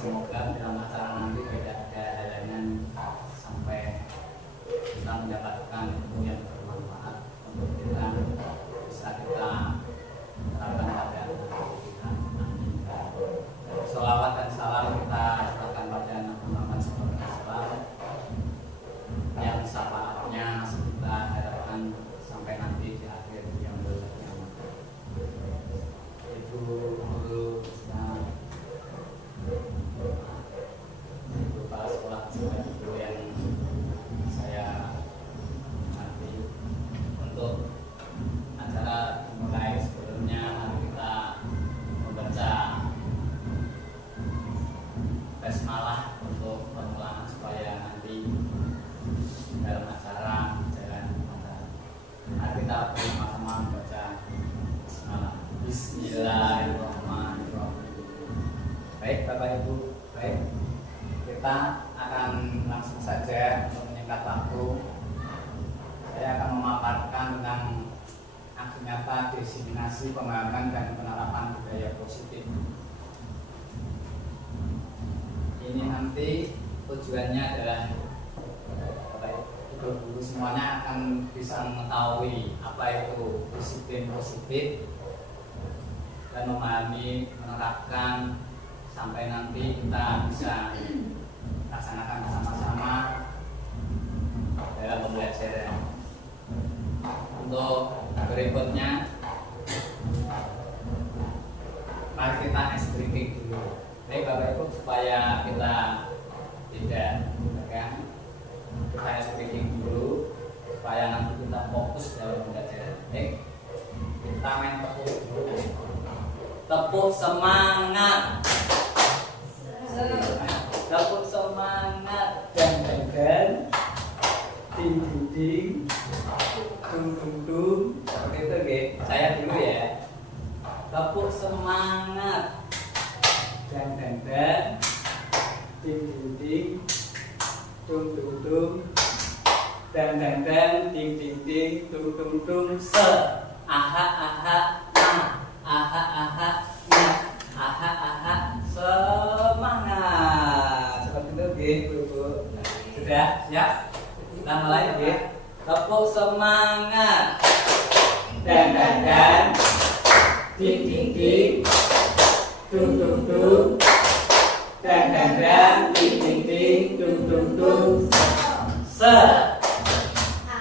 semoga dalam acara nanti tidak ada halangan sampai kita mendapatkan ilmu yang bermanfaat untuk kita bisa kita terapkan pada kita. Amin. Sholawat dan salam kita serahkan pada Nabi Muhammad SAW yang syafaatnya kita harapkan sampai nanti di akhir yang berikutnya. Ibu guru kepala sekolah sampai guru yang saya hormati, untuk acara dimulai sebelumnya mari kita membaca basmalah untuk permulaan supaya nanti dalam acara berjalan lancar. Mari kita bersama-sama membaca basmalah. Bismillahirrahmanirrahim. Baik Bapak Ibu, baik, kita akan langsung saja untuk menyingkat waktu. Saya akan memaparkan tentang aksi nyata diseminasi pemahaman dan penerapan budaya positif. Ini nanti tujuannya adalah guru semuanya akan bisa mengetahui apa itu disiplin positif dan memahami, menerapkan sampai nanti kita bisa laksanakan bersama-sama dalam pembelajaran. Untuk berikutnya, mari kita ice breaking dulu. Baik Bapak Ibu, supaya kita tidak tegang, kita ice breaking dulu supaya nanti kita fokus dalam pembelajaran. Baik, kita main tepuk dulu. Tepuk semangat. Tepuk semangat dan ding ding ding, dung dung dung. Seperti itu, nggih. Saya dulu ya. Tepuk semangat dan ding ding ding, dung dung dung, dan ding ding ding, dung dung dung. Se aha aha nah, aha aha nah, aha aha semangat. Seperti itu, nggih, Bu. Sudah siap? Kita mulai, nggih. Tepuk semangat dan ding ding ding, dung dung dung, dan ding ding ding, dung dung dung. Se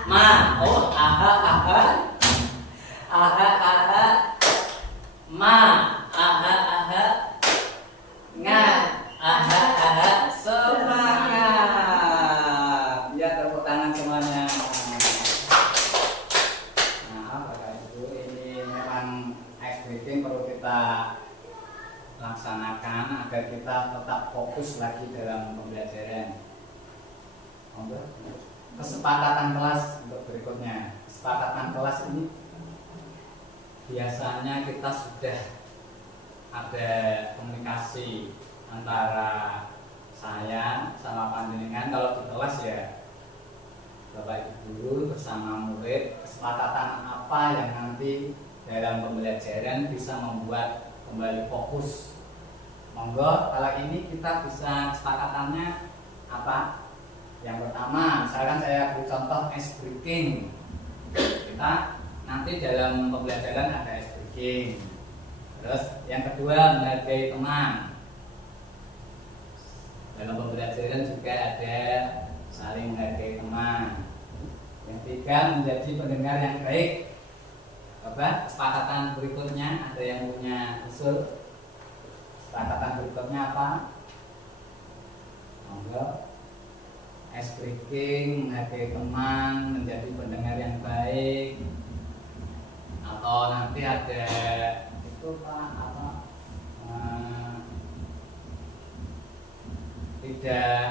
ma, oh aha aha, aha aha, ma, aha aha, nga, aha aha, semangat. Ya, tepuk tangan semuanya. Nah, Bapak Ibu, ini memang ice breaking perlu kita laksanakan agar kita tetap fokus lagi dalam pembelajaran. Kesepakatan kelas untuk berikutnya. Kesepakatan kelas ini biasanya kita sudah ada komunikasi antara saya sama panjenengan kalau di kelas ya, Bapak Ibu guru bersama murid, kesepakatan apa yang nanti dalam pembelajaran bisa membuat kembali fokus. Monggo, kalau ini kita bisa kesepakatannya apa? Yang pertama, misalkan saya beri contoh ice breaking. Kita nanti dalam pembelajaran ada ice breaking. Terus yang kedua, menghargai teman. Dalam pembelajaran juga ada saling menghargai teman. Yang tiga, menjadi pendengar yang baik. Bapak, kesepakatan berikutnya ada yang punya usul? Kesepakatan berikutnya apa? Monggo. Ice breaking, menghargai teman, menjadi pendengar yang baik. Atau nanti ada itu Pak apa? Tidak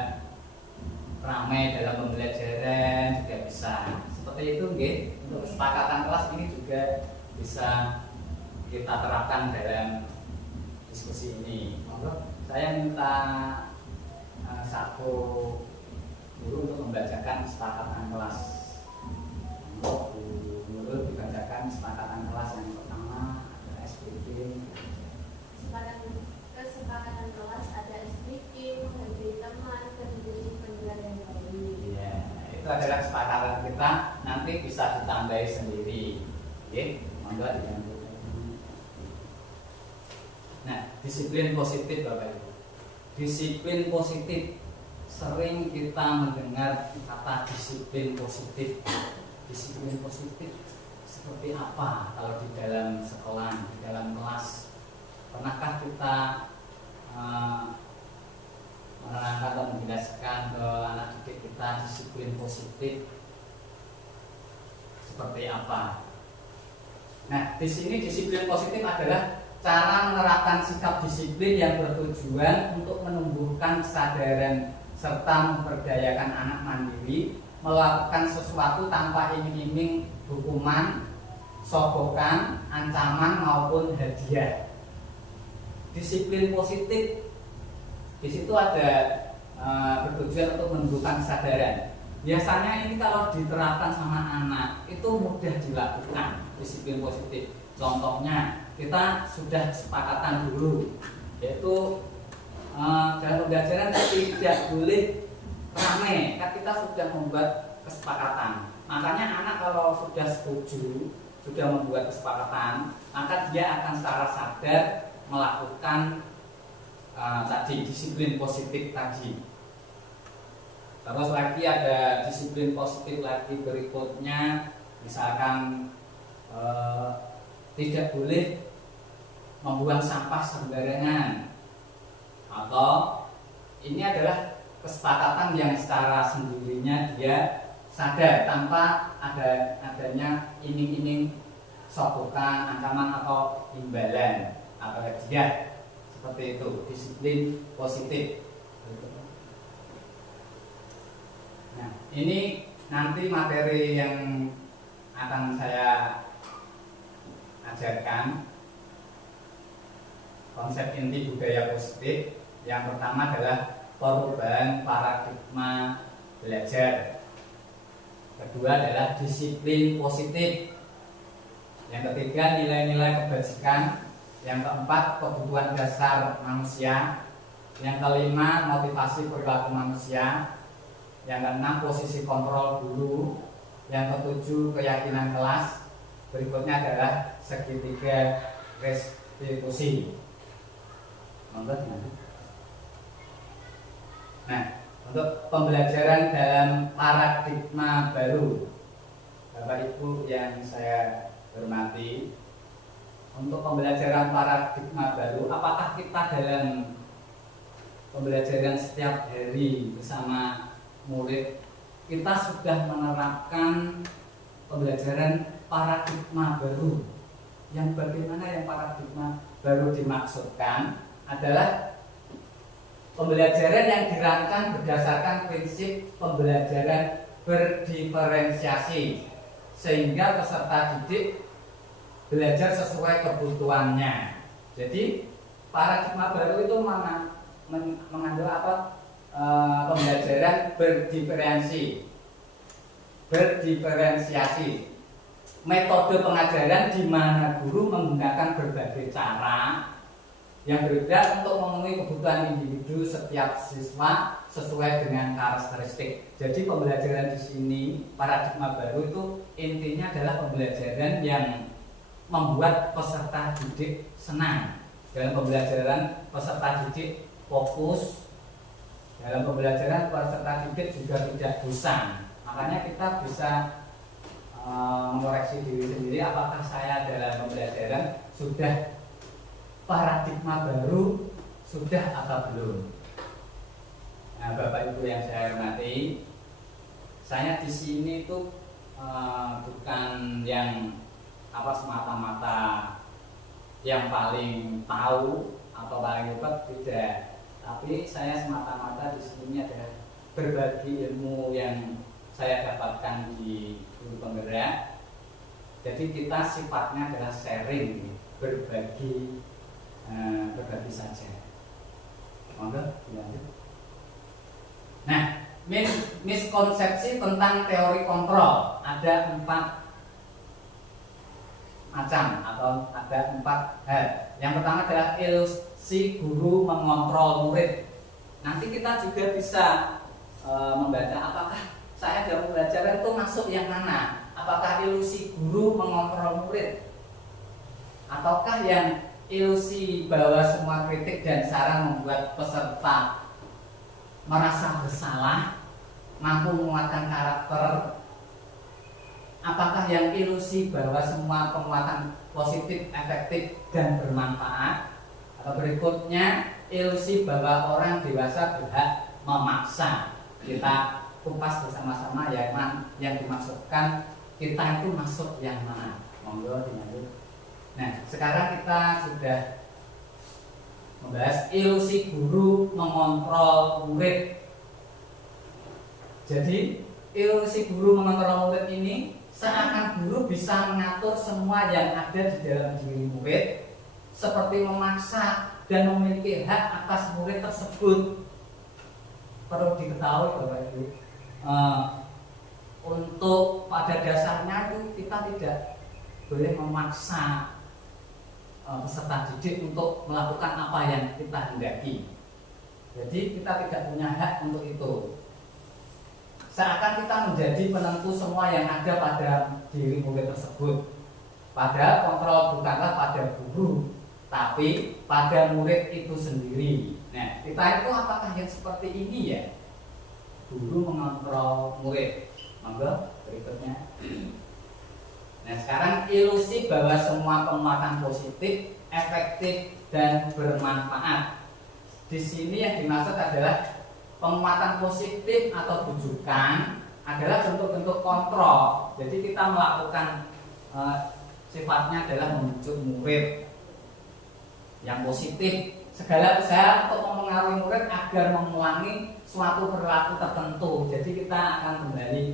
ramai dalam pembelajaran juga bisa. Seperti itu, nggih. Untuk kesepakatan kelas ini juga bisa kita terapkan dalam diskusi ini. Monggo, saya minta satu guru untuk membacakan kesepakatan kelas. Untuk guru dibacakan kesepakatan kelas yang pertama ada SPP. Kesepakatan kelas ada SPP adalah kesepakatan kita, nanti bisa ditambahi sendiri. Oke, monggo dibantu. Nah, disiplin positif Bapak Ibu. Disiplin positif, sering kita mendengar kata disiplin positif. Disiplin positif seperti apa kalau di dalam sekolah, di dalam kelas? Pernahkah kita menerangkan atau menjelaskan ke anak didik kita disiplin positif seperti apa? Nah, di sini disiplin positif adalah cara menerapkan sikap disiplin yang bertujuan untuk menumbuhkan kesadaran serta memberdayakan anak mandiri melakukan sesuatu tanpa iming-iming hukuman, sogokan, ancaman maupun hadiah. Disiplin positif di situ ada bertujuan untuk menumbuhkan kesadaran. Biasanya ini kalau diterapkan sama anak itu mudah dilakukan disiplin positif. Contohnya kita sudah kesepakatan dulu, yaitu dalam pembelajaran tidak boleh ramai, kan kita sudah membuat kesepakatan. Makanya anak kalau sudah setuju, sudah membuat kesepakatan, maka dia akan secara sadar melakukan tadi disiplin positif tadi. Terus lagi ada disiplin positif lagi berikutnya, misalkan tidak boleh membuang sampah sembarangan, atau ini adalah kesepakatan yang secara sendirinya dia sadar tanpa adanya iming-iming sogokan, ancaman atau imbalan atau hadiah. Seperti itu, disiplin positif. Nah, ini nanti materi yang akan saya ajarkan, konsep inti budaya positif. Yang pertama adalah perubahan paradigma belajar. Kedua adalah disiplin positif. Yang ketiga, nilai-nilai kebajikan. Yang keempat, kebutuhan dasar manusia. Yang kelima, motivasi perilaku manusia. Yang keenam, posisi kontrol guru. Yang ketujuh, keyakinan kelas. Berikutnya adalah segitiga restitusi. Nah, untuk pembelajaran dalam paradigma baru, Bapak Ibu yang saya hormati, untuk pembelajaran paradigma baru, apakah kita dalam pembelajaran setiap hari bersama murid kita sudah menerapkan pembelajaran paradigma baru? Yang bagaimana yang paradigma baru dimaksudkan adalah pembelajaran yang dirancang berdasarkan prinsip pembelajaran berdiferensiasi, sehingga peserta didik belajar sesuai kebutuhannya. Jadi paradigma baru itu mengandung apa? Pembelajaran berdiferensiasi. Metode pengajaran di mana guru menggunakan berbagai cara yang berbeda untuk memenuhi kebutuhan individu setiap siswa sesuai dengan karakteristik. Jadi pembelajaran di sini paradigma baru itu intinya adalah pembelajaran yang membuat peserta didik senang. Dalam pembelajaran peserta didik fokus. Dalam pembelajaran peserta didik juga tidak bosan. Makanya kita bisa mengoreksi diri sendiri, apakah saya dalam pembelajaran sudah paradigma baru, sudah atau belum. Nah, Bapak Ibu yang saya hormati, saya di sini itu bukan yang semata-mata yang paling tahu atau paling hebat, tidak. Tapi saya semata-mata di sini adalah berbagi ilmu yang saya dapatkan di guru penggerak. Jadi kita sifatnya adalah sharing, berbagi saja. Monggo dilanjut. Nah, miskonsepsi tentang teori kontrol ada 4 macam atau ada 4 hal. Yang pertama adalah ilusi guru mengontrol murid. Nanti kita juga bisa membaca apakah saya dalam pembelajaran itu masuk yang mana? Apakah ilusi guru mengontrol murid? Ataukah yang ilusi bahwa semua kritik dan saran membuat peserta merasa bersalah, mampu menguatkan karakter? Apakah yang ilusi bahwa semua penguatan positif, efektif, dan bermanfaat? Atau berikutnya, ilusi bahwa orang dewasa berhak memaksa. Kita kupas bersama-sama yang dimaksudkan kita itu masuk yang mana. Monggo dilanjut. Nah, sekarang kita sudah membahas ilusi guru mengontrol murid. Jadi, ilusi guru mengontrol murid ini seakan guru bisa mengatur semua yang ada di dalam diri murid, seperti memaksa dan memiliki hak atas murid tersebut. Perlu diketahui Bapak Ibu, untuk pada dasarnya itu kita tidak boleh memaksa peserta didik untuk melakukan apa yang kita hendaki. Jadi kita tidak punya hak untuk itu. Seakan kita menjadi penentu semua yang ada pada diri murid tersebut. Padahal kontrol bukanlah pada guru, tapi pada murid itu sendiri. Nah, kita itu apakah yang seperti ini ya? Guru mengontrol murid. Monggo berikutnya. Nah, sekarang ilusi bahwa semua penguatan positif, efektif, dan bermanfaat. Di sini yang dimaksud adalah penguatan positif atau bujukan adalah bentuk-bentuk kontrol. Jadi kita melakukan sifatnya adalah membujuk murid yang positif. Segala usaha untuk mempengaruhi murid agar mengulangi suatu perilaku tertentu. Jadi kita akan kembali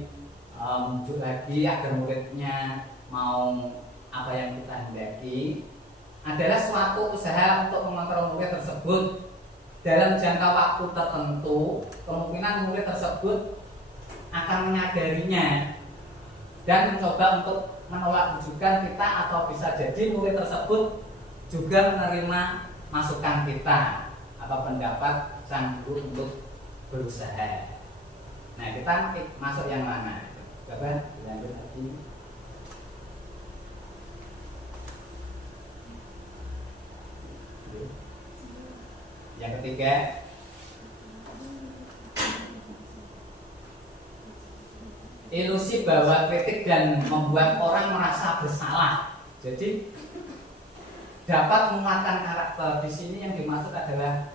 membujuk lagi agar muridnya mau apa yang kita hendaki. Adalah suatu usaha untuk mengontrol murid tersebut dalam jangka waktu tertentu. Kemungkinan murid tersebut akan menyadarinya dan mencoba untuk menolak bujukan kita, atau bisa jadi murid tersebut juga menerima masukan kita atau pendapat sang guru untuk berusaha. Nah, kita masuk yang mana? Coba lanjut lagi. Yang ketiga, ilusi bahwa kritik dan membuat orang merasa bersalah. Jadi dapat menguatkan karakter. Di sini yang dimaksud adalah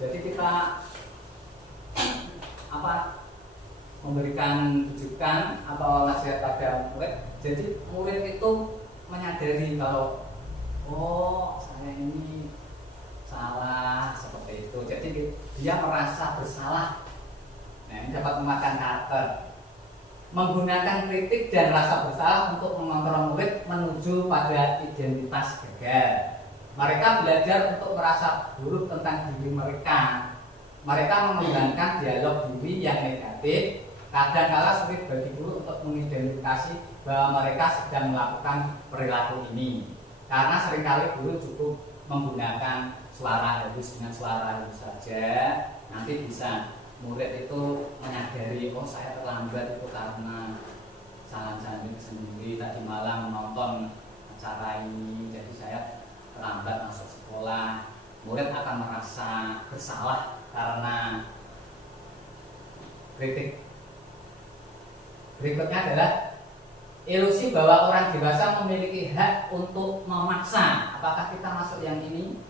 jadi kita memberikan rujukan atau nasihat pada murid. Jadi murid itu menyadari kalau saya ini salah seperti itu. Jadi dia merasa bersalah. Nah, ini dapat menguatkan karakter. Menggunakan kritik dan rasa bersalah untuk mengontrol murid menuju pada identitas gagal. Mereka belajar untuk merasa buruk tentang diri mereka. Mereka mengembangkan dialog diri yang negatif. Kadang-kala sulit bagi guru untuk mengidentifikasi bahwa mereka sedang melakukan perilaku ini. Karena seringkali guru cukup menggunakan suara halus dengan suara halus saja, nanti bisa murid itu menyadari, saya terlambat itu karena salah sendiri tadi malam menonton acara ini, jadi saya terlambat masuk sekolah. Murid akan merasa bersalah karena kritik. Berikutnya adalah ilusi bahwa orang dewasa memiliki hak untuk memaksa. Apakah kita masuk yang ini?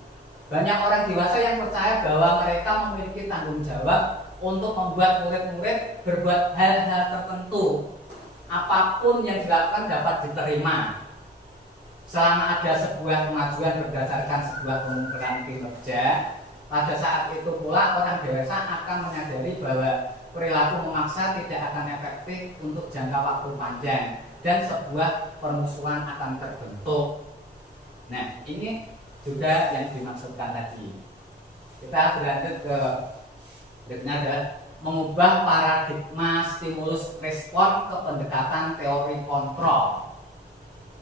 Banyak orang dewasa yang percaya bahwa mereka memiliki tanggung jawab untuk membuat murid-murid berbuat hal-hal tertentu. Apapun yang dilakukan dapat diterima selama ada sebuah kemajuan berdasarkan sebuah pengumpulan kinerja. Pada saat itu pula orang dewasa akan menyadari bahwa perilaku memaksa tidak akan efektif untuk jangka waktu panjang dan sebuah permusuhan akan terbentuk. Nah, ini juga yang dimaksudkan tadi. Kita berlanjut ke berikutnya adalah mengubah paradigma stimulus respon ke pendekatan teori kontrol.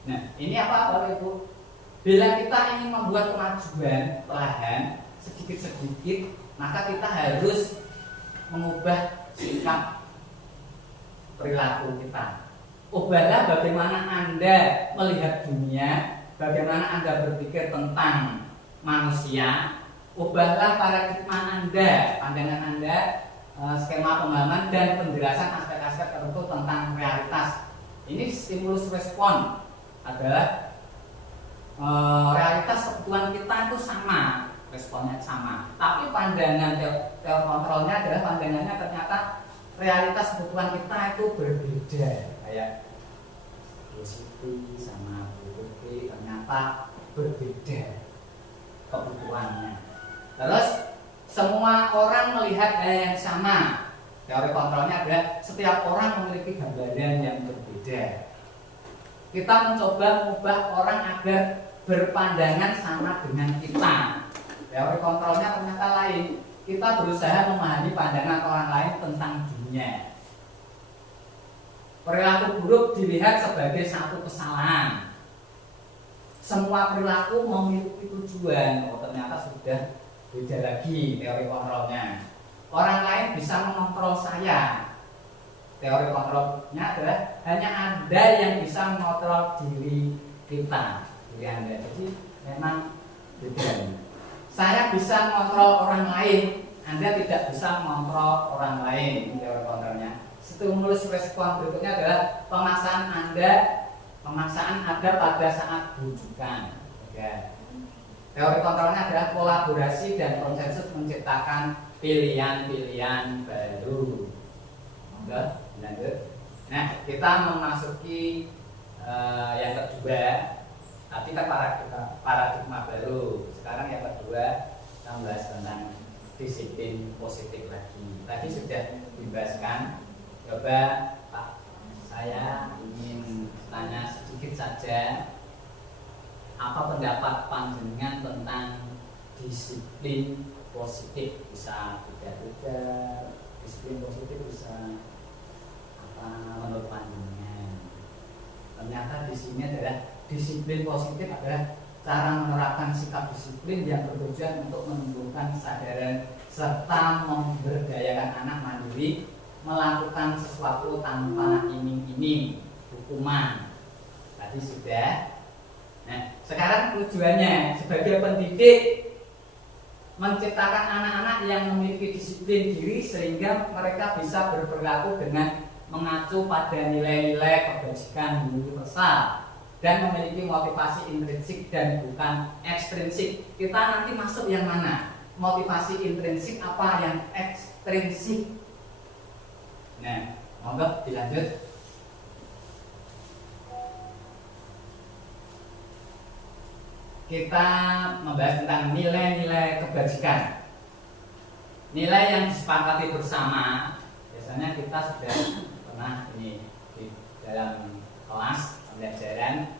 Nah, ini apa Bapak Ibu? Bila kita ingin membuat kemajuan perlahan sedikit-sedikit, maka kita harus mengubah sikap perilaku kita. Ubahlah bagaimana Anda melihat dunia, bagaimana Anda berpikir tentang manusia. Ubahlah paradigma Anda, pandangan Anda, skema pemahaman dan penjelasan aspek-aspek tertentu tentang realitas. Ini stimulus respon adalah realitas kebutuhan kita itu sama, responnya sama. Tapi pandangan teori kontrolnya adalah pandangannya ternyata realitas kebutuhan kita itu berbeda. Kayak positif sama buruk ternyata berbeda kebutuhannya. Terus semua orang melihat hal yang sama. Teori kontrolnya adalah setiap orang memiliki gambaran yang berbeda. Kita mencoba mengubah orang agar berpandangan sama dengan kita. Teori kontrolnya ternyata lain. Kita berusaha memahami pandangan orang lain tentang dunia. Perilaku buruk dilihat sebagai satu kesalahan. Semua perilaku memiliki tujuan. Oh, ternyata sudah beda lagi teori kontrolnya. Orang lain bisa mengontrol saya. Teori kontrolnya adalah hanya Anda yang bisa mengontrol diri kita, diri Anda. Jadi memang beda. Saya bisa mengontrol orang lain, Anda tidak bisa mengontrol orang lain. Teori kontrolnya. Stimulus respon berikutnya adalah pemaksaan ada pada saat bujukan. Ya. Teori kontrolnya adalah kolaborasi dan konsensus menciptakan pilihan-pilihan baru. Oke, lanjut. Nah, kita memasuki yang kedua. Tadi kan paradigma baru. Sekarang yang kedua kita membahas tentang disiplin positif lagi. Tadi sudah dibahaskan. Coba Pak, saya ingin tanya sedikit saja, apa pendapat panjenengan tentang disiplin positif? Bisa beda-beda, disiplin positif bisa apa menurut panjenengan? Ternyata di sini adalah disiplin positif adalah cara menerapkan sikap disiplin yang bertujuan untuk menumbuhkan kesadaran serta memberdayakan anak mandiri melakukan sesuatu tanpa iming-iming hukuman. Tadi sudah. Nah, sekarang tujuannya sebagai pendidik menciptakan anak-anak yang memiliki disiplin diri sehingga mereka bisa berperilaku dengan mengacu pada nilai-nilai kebajikan universal dan memiliki motivasi intrinsik dan bukan ekstrinsik. Kita nanti masuk yang mana? Motivasi intrinsik apa yang ekstrinsik? Nah, monggo dilanjut. Kita membahas tentang nilai-nilai kebajikan. Nilai yang disepakati bersama. Biasanya kita sudah pernah ini di dalam kelas pembelajaran.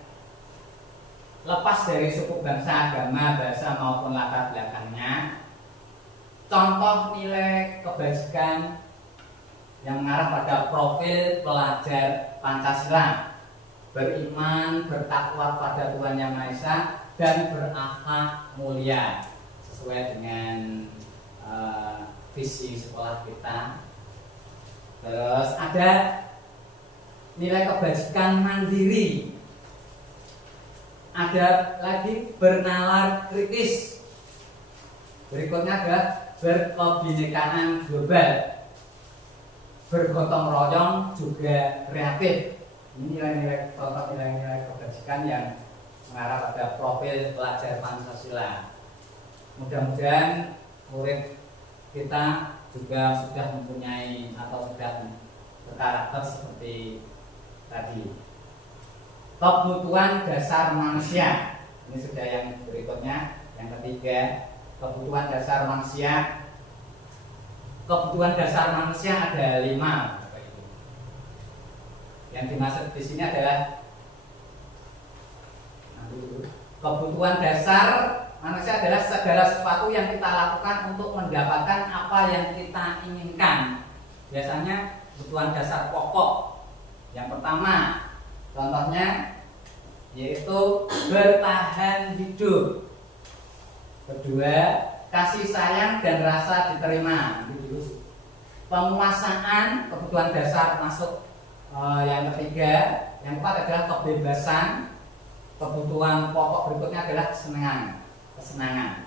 Lepas dari suku, bangsa, agama, bahasa maupun latar belakangnya, contoh nilai kebajikan yang mengarah pada profil pelajar Pancasila: beriman, bertakwa pada Tuhan Yang Maha Esa, dan berakhlak mulia sesuai dengan visi sekolah kita. Terus ada nilai kebajikan mandiri, ada lagi bernalar kritis, berikutnya adalah berkebinekaan global, bergotong royong juga kreatif. Ini nilai-nilai contoh nilai-nilai kebajikan yang mengarah pada profil pelajar Pancasila. Mudah-mudahan murid kita juga sudah mempunyai atau sudah berkarakter seperti tadi. Kebutuhan dasar manusia. Ini sudah yang berikutnya, yang ketiga, kebutuhan dasar manusia. Kebutuhan dasar manusia ada 5. Yang dimaksud di sini adalah kebutuhan dasar manusia adalah segala sesuatu yang kita lakukan untuk mendapatkan apa yang kita inginkan. Biasanya kebutuhan dasar pokok. Yang pertama, contohnya yaitu bertahan hidup. Kedua, kasih sayang dan rasa diterima. penguasaan kebutuhan dasar masuk yang ketiga. Yang keempat adalah kebebasan. Kebutuhan pokok berikutnya adalah kesenangan.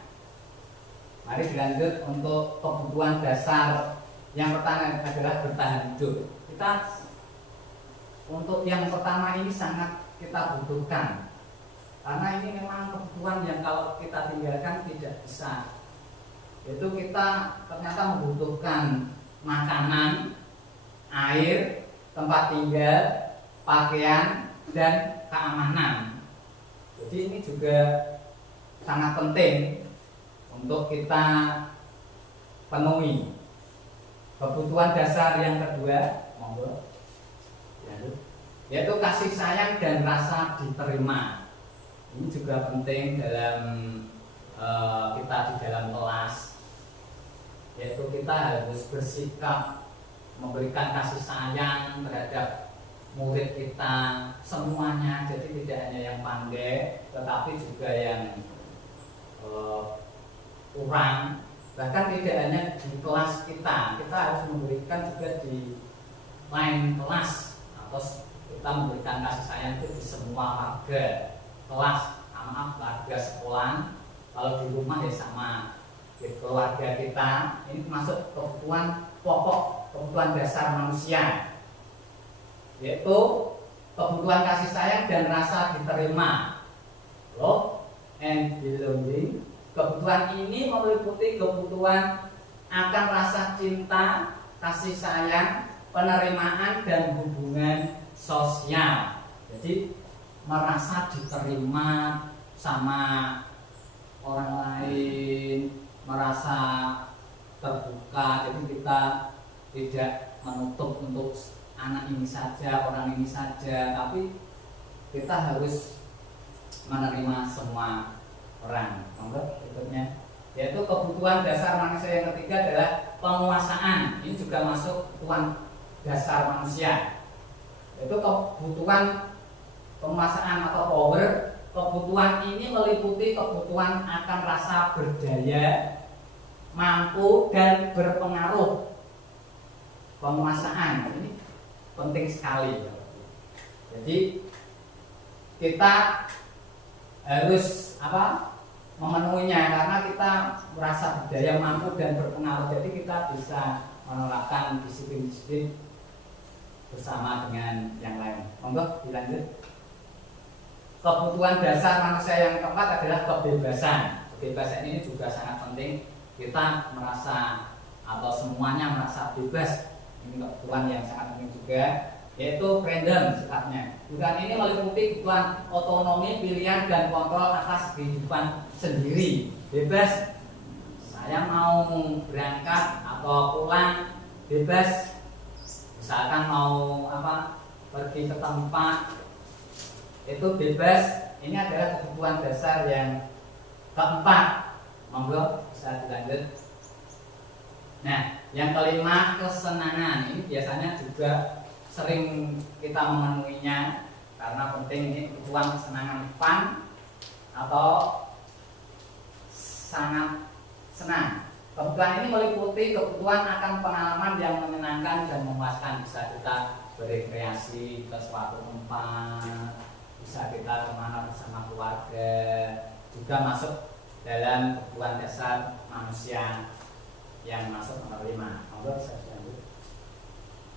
Mari dilanjut untuk kebutuhan dasar. Yang pertama adalah bertahan hidup. Kita untuk yang pertama ini sangat kita butuhkan, karena ini memang kebutuhan yang kalau kita tinggalkan tidak bisa. Yaitu kita ternyata membutuhkan makanan, air, tempat tinggal, pakaian, dan keamanan. Jadi ini juga sangat penting untuk kita penuhi. Kebutuhan dasar yang kedua, monggo, yaitu kasih sayang dan rasa diterima. Ini juga penting dalam kita di dalam kelas, yaitu kita harus bersikap memberikan kasih sayang terhadap murid kita semuanya. Jadi tidak hanya yang pandai, tetapi juga yang kurang. Bahkan tidak hanya di kelas kita harus memberikan juga di lain kelas, atau kita memberikan kasih sayang itu di semua warga kelas, warga sekolah. Kalau di rumah ya sama, di keluarga kita. Ini masuk kebutuhan pokok, kebutuhan dasar manusia, yaitu kebutuhan kasih sayang dan rasa diterima, love and belonging. Kebutuhan ini meliputi kebutuhan akan rasa cinta, kasih sayang, penerimaan, dan hubungan sosial. Jadi merasa diterima sama orang lain, merasa terbuka. Jadi kita tidak menutup untuk anak ini saja, orang ini saja, tapi kita harus menerima semua orang. Monggo berikutnya, yaitu kebutuhan dasar manusia yang ketiga adalah penguasaan. Ini juga masuk kebutuhan dasar manusia, yaitu kebutuhan penguasaan atau power. Kebutuhan ini meliputi kebutuhan akan rasa berdaya, mampu, dan berpengaruh. Penguasaan ini penting sekali. Jadi kita harus memenuhinya, karena kita merasa berdaya, mampu, dan berpengaruh. Jadi kita bisa menerapkan disiplin-disiplin bersama dengan yang lain. Monggo dilanjut. Kebutuhan dasar manusia yang keempat adalah kebebasan. Kebebasan ini juga sangat penting. Kita merasa atau semuanya merasa bebas. Ini kebutuhan yang sangat penting juga, yaitu freedom sifatnya. Kebutuhan ini meliputi kebutuhan otonomi, pilihan, dan kontrol atas kehidupan sendiri. Bebas, saya mau berangkat atau pulang, bebas. Misalkan mau pergi ke tempat, itu bebas. Ini adalah kebutuhan dasar yang keempat. Monggo bisa dilanjut. Nah, yang kelima, kesenangan. Ini biasanya juga sering kita memenuhinya, karena penting. Ini kebutuhan kesenangan, fun atau sangat senang. Kebutuhan ini meliputi kebutuhan akan pengalaman yang menyenangkan dan memuaskan. Bisa kita berekreasi ke suatu tempat, bisa kita kemana bersama keluarga, juga masuk dalam kebutuhan dasar manusia yang masuk nomor 5. Monggo bisa dilanjut.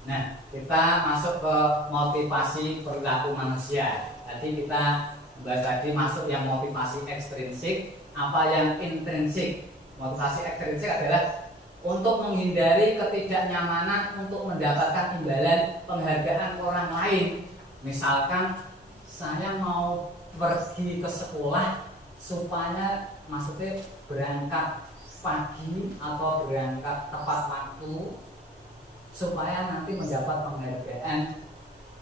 Nah, kita masuk ke motivasi perilaku manusia. Tadi kita bahas tadi masuk yang motivasi ekstrinsik, apa yang intrinsik. Motivasi ekstrinsik adalah untuk menghindari ketidaknyamanan untuk mendapatkan imbalan penghargaan orang lain. Misalkan saya mau pergi ke sekolah supaya maksudnya berangkat pagi atau berangkat tepat waktu supaya nanti mendapat penghargaan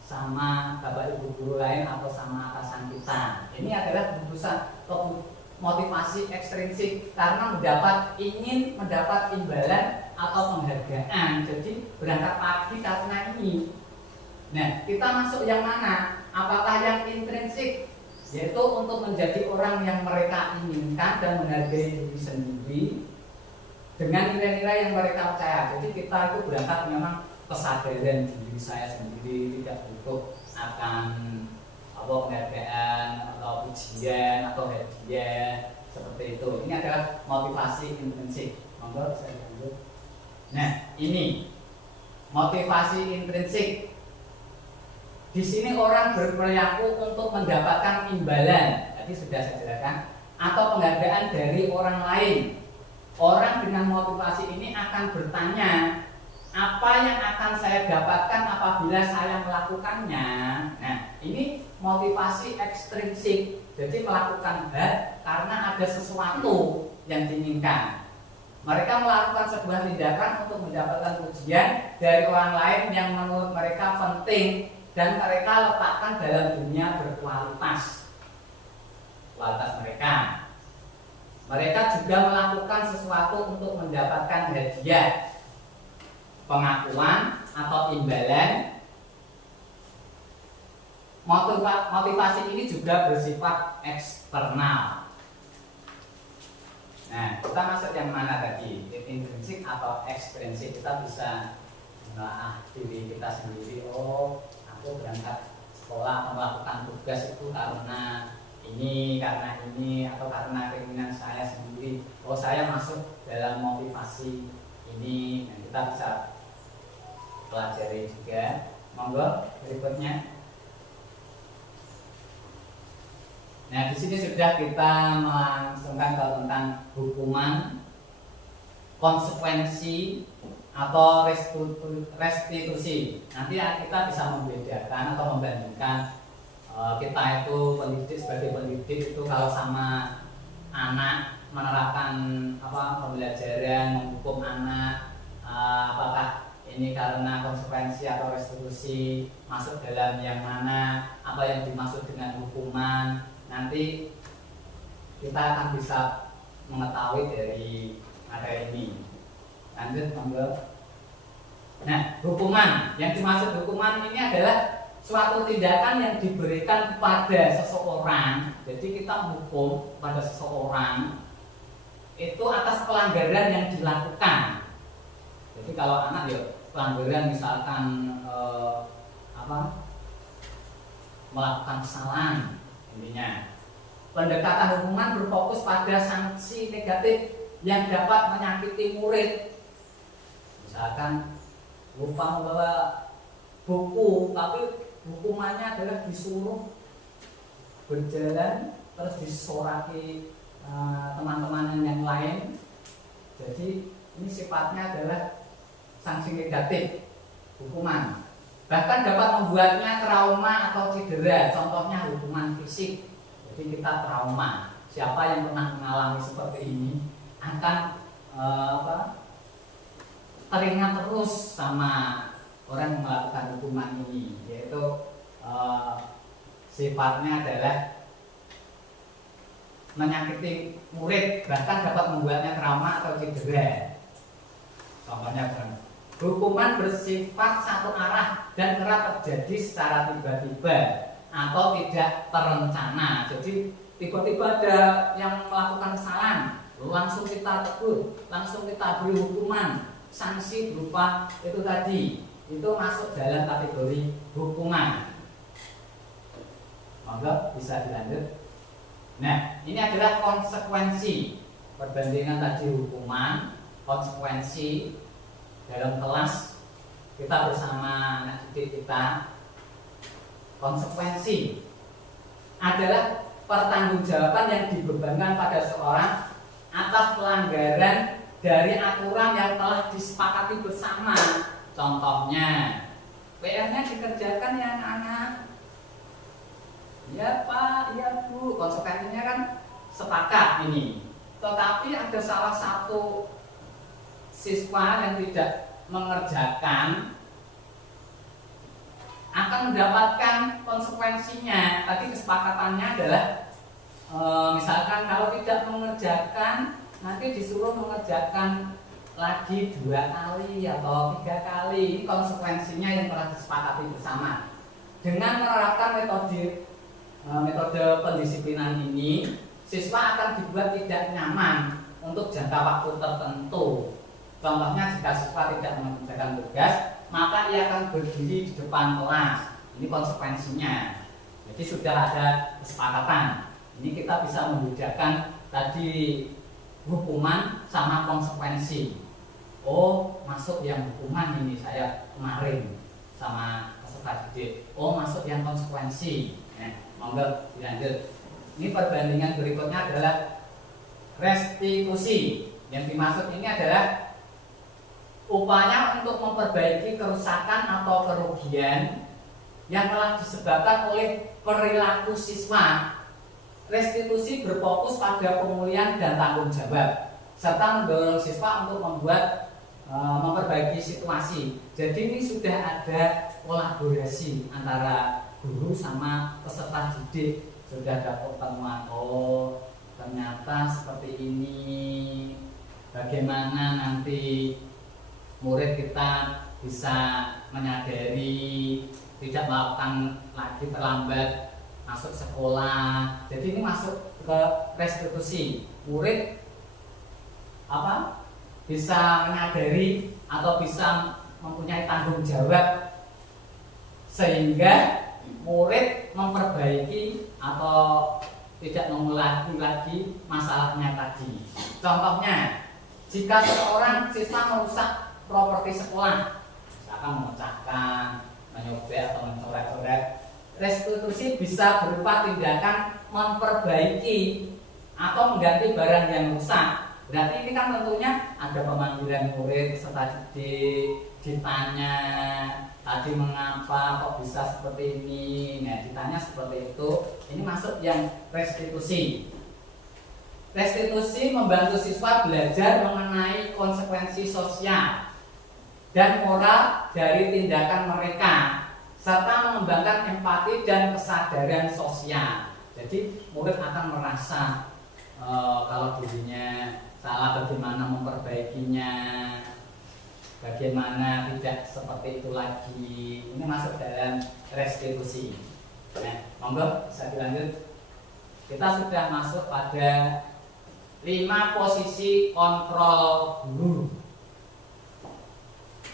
sama bapak ibu guru lain atau sama atasan kita. Ini adalah keputusan motivasi ekstrinsik, karena ingin mendapat imbalan atau penghargaan. Jadi berangkat pagi karena ini. Nah, kita masuk yang mana? Apakah yang intrinsik, yaitu untuk menjadi orang yang mereka inginkan dan menghargai diri sendiri, dengan nilai-nilai yang mereka percaya. Jadi kita itu berangkat memang kesadaran diri saya sendiri, tidak butuh akan penghargaan atau pujian atau hadiah seperti itu. Ini adalah motivasi intrinsik. Monggo saya lanjut. Nah, ini motivasi intrinsik. Di sini orang berperilaku untuk mendapatkan imbalan. Tadi sudah saya jelaskan, atau penghargaan dari orang lain. Orang dengan motivasi ini akan bertanya, apa yang akan saya dapatkan apabila saya melakukannya? Nah, ini motivasi ekstrinsik. Jadi melakukan hal karena ada sesuatu yang diinginkan. Mereka melakukan sebuah tindakan untuk mendapatkan pujian dari orang lain yang menurut mereka penting dan mereka letakkan dalam dunia berkualitas. Kualitas mereka. Mereka juga melakukan sesuatu untuk mendapatkan hadiah, pengakuan atau imbalan. Motivasi ini juga bersifat eksternal. Nah, kita masuk yang mana tadi? Intrinsik atau ekstrinsik? Kita bisa menelaah diri kita sendiri. Oh, aku berangkat sekolah melakukan tugas itu karena ini, atau karena keinginan saya sendiri. Oh, saya masuk dalam motivasi ini. Dan kita bisa pelajari juga. Monggo berikutnya. Nah, di sini sudah kita melangsungkan tentang hukuman, konsekuensi atau restitusi. Nanti kita bisa membedakan atau membandingkan kita itu pendidik sebagai pendidik itu kalau sama anak menerapkan pembelajaran, menghukum anak, apakah ini karena konsekuensi atau restitusi, masuk dalam yang mana, apa yang dimaksud dengan hukuman. Nanti kita akan bisa mengetahui dari materi ini. Lanjut, monggo. Nah, hukuman, yang dimaksud hukuman ini adalah suatu tindakan yang diberikan kepada seseorang. Jadi kita menghukum pada seseorang itu atas pelanggaran yang dilakukan. Jadi kalau anak ya pelanggaran misalkan melakukan kesalahan. Intinya, pendekatan hukuman berfokus pada sanksi negatif yang dapat menyakiti murid. Misalkan lupa membawa buku, tapi hukumannya adalah disuruh berjalan terus disoraki teman-teman yang lain. Jadi ini sifatnya adalah sanksi negatif hukuman. Bahkan dapat membuatnya trauma atau cedera. Contohnya hukuman fisik. Jadi kita trauma. Siapa yang pernah mengalami seperti ini akan teringat terus sama orang yang melakukan hukuman ini. Yaitu sifatnya adalah menyakiti murid, bahkan dapat membuatnya trauma atau cedera. Contohnya hukuman bersifat satu arah dan kerap terjadi secara tiba-tiba atau tidak terencana. Jadi tiba-tiba ada yang melakukan kesalahan, langsung kita tegur, langsung kita beri hukuman, sanksi berupa itu tadi. Itu masuk dalam kategori hukuman. Monggo bisa dilanjut. Nah, ini adalah konsekuensi. Perbandingan tadi hukuman, konsekuensi. Dalam kelas kita bersama anak didik kita, konsekuensi adalah pertanggungjawaban yang dibebankan pada seorang atas pelanggaran dari aturan yang telah disepakati bersama. Contohnya, PR-nya dikerjakan ya anak-anak. Ya Pak, ya Bu, konsekuensinya kan sepakat ini. Tetapi ada salah satu siswa yang tidak mengerjakan akan mendapatkan konsekuensinya. Tadi kesepakatannya adalah misalkan kalau tidak mengerjakan nanti disuruh mengerjakan lagi 2 kali atau 3 kali. Ini konsekuensinya yang telah disepakati bersama. Dengan menerapkan metode pendisiplinan ini, siswa akan dibuat tidak nyaman untuk jangka waktu tertentu. Contohnya jika siswa tidak mengerjakan tugas, maka ia akan berdiri di depan kelas. Ini konsekuensinya. Jadi sudah ada kesepakatan. Ini kita bisa membedakan tadi hukuman sama konsekuensi. Oh, masuk yang hukuman ini saya kemarin sama peserta didik. Oh, masuk yang konsekuensi. Monggo dilanjut. Ini perbandingan berikutnya adalah restitusi. Yang dimaksud ini adalah upaya untuk memperbaiki kerusakan atau kerugian yang telah disebabkan oleh perilaku siswa. Restitusi berfokus pada pemulihan dan tanggung jawab serta mendorong siswa untuk memperbaiki situasi. Jadi ini sudah ada kolaborasi antara guru sama peserta didik. Sudah ada pertemuan, oh ternyata seperti ini. Bagaimana nanti murid kita bisa menyadari, tidak melakukan lagi terlambat masuk sekolah. Jadi ini masuk ke restitusi. Murid bisa menyadari atau bisa mempunyai tanggung jawab sehingga murid memperbaiki atau tidak mengulangi lagi masalahnya tadi. Contohnya, jika seorang siswa merusak properti sekolah, misalkan memecahkan, menyobek atau mencoret-coret, restitusi bisa berupa tindakan memperbaiki atau mengganti barang yang rusak. Berarti ini kan tentunya ada pemanggilan murid serta didik, ditanya tadi mengapa kok bisa seperti ini. Nah, ditanya seperti itu. Ini masuk yang restitusi. Restitusi membantu siswa belajar mengenai konsekuensi sosial dan moral dari tindakan mereka, serta mengembangkan empati dan kesadaran sosial. Jadi murid akan merasa kalau dirinya salah bagaimana memperbaikinya, bagaimana tidak seperti itu lagi. Ini masuk dalam restitusi. Nah, monggo bisa dilanjut. Kita sudah masuk pada 5 posisi kontrol guru.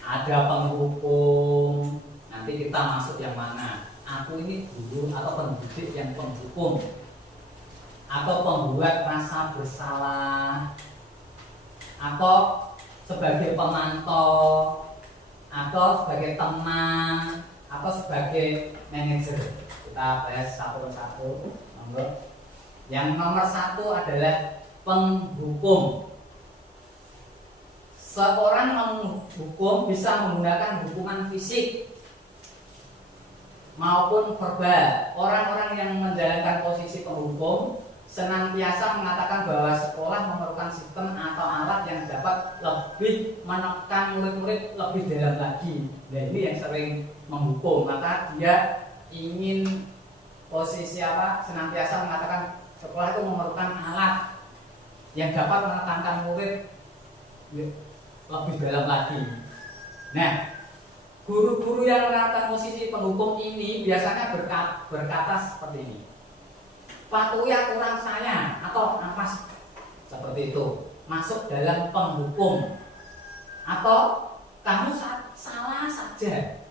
Ada penghukum. Nanti kita masuk yang mana? Aku ini guru atau pendidik yang penghukum, atau pembuat rasa bersalah, atau sebagai pemantau, atau sebagai teman, atau sebagai manajer. Kita bahas satu persatu. Yang nomor 1 adalah penghukum. Seorang menghukum bisa menggunakan hukuman fisik maupun verbal. Orang-orang yang menjalankan posisi penghukum senantiasa mengatakan bahwa sekolah memerlukan sistem atau alat yang dapat lebih menekan murid-murid lebih dalam lagi. Nah, ini yang sering menghukum. Maka dia ingin posisi senantiasa mengatakan sekolah itu memerlukan alat yang dapat menekankan murid lebih dalam lagi. Nah, guru-guru yang menerapkan posisi penghukum ini biasanya berkata seperti ini: patuhi aturan saya, atau nafas seperti itu, masuk dalam penghukum. Atau kamu salah saja,